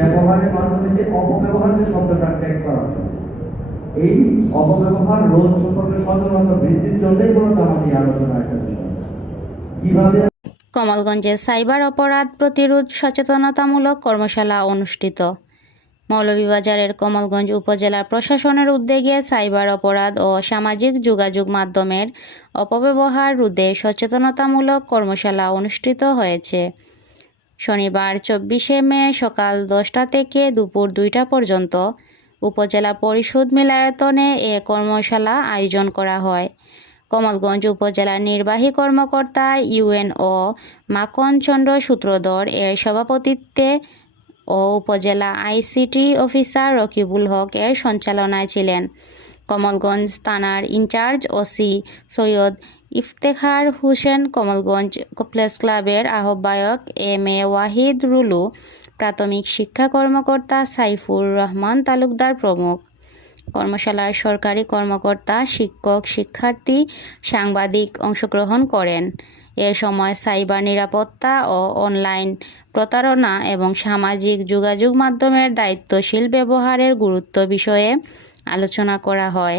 ব্যবহারের মাধ্যমে যে অপব্যবহার যে শব্দটা ট্যাগ করা হয়েছে, এই অপব্যবহার রোধ সম্পর্কে সচেতনতা বৃদ্ধির জন্যই মূলত আমাদের আলোচনা একটা কীভাবে কমলগঞ্জে সাইবার অপরাধ প্রতিরোধ সচেতনতামূলক কর্মশালা অনুষ্ঠিত। মৌলভীবাজারের কমলগঞ্জ উপজেলা প্রশাসনের উদ্যোগে সাইবার অপরাধ ও সামাজিক যোগাযোগ মাধ্যমের অপব্যবহার রোধে সচেতনতামূলক কর্মশালা অনুষ্ঠিত হয়েছে। শনিবার চব্বিশে মে সকাল দশটা থেকে দুপুর দুইটা পর্যন্ত উপজেলা পরিষদ মিলায়তনে এ কর্মশালা আয়োজন করা হয়। কমলগঞ্জ উপজেলার নির্বাহী কর্মকর্তা ইউএনও মাকন চন্দ্র সূত্রধর এর সভাপতিত্বে ও উপজেলা আইসিটি অফিসার রকিবুল হক এর সঞ্চালনায় ছিলেন। কমলগঞ্জ থানার in charge OC Syed Iftekhar Hossain Kamalganj press ক্লাবের আহ্বায়ক এম এ ওয়াহিদ রুলু, প্রাথমিক শিক্ষা কর্মকর্তা সাইফুর রহমান তালুকদার প্রমুখ। কর্মশালার সরকারি কর্মকর্তা, শিক্ষক, শিক্ষার্থী, সাংবাদিক অংশগ্রহণ করেন। এ সময় সাইবার নিরাপত্তা ও অনলাইন প্রতারণা এবং সামাজিক যোগাযোগ মাধ্যমের দায়িত্বশীল ব্যবহারের গুরুত্ব বিষয়ে আলোচনা করা হয়।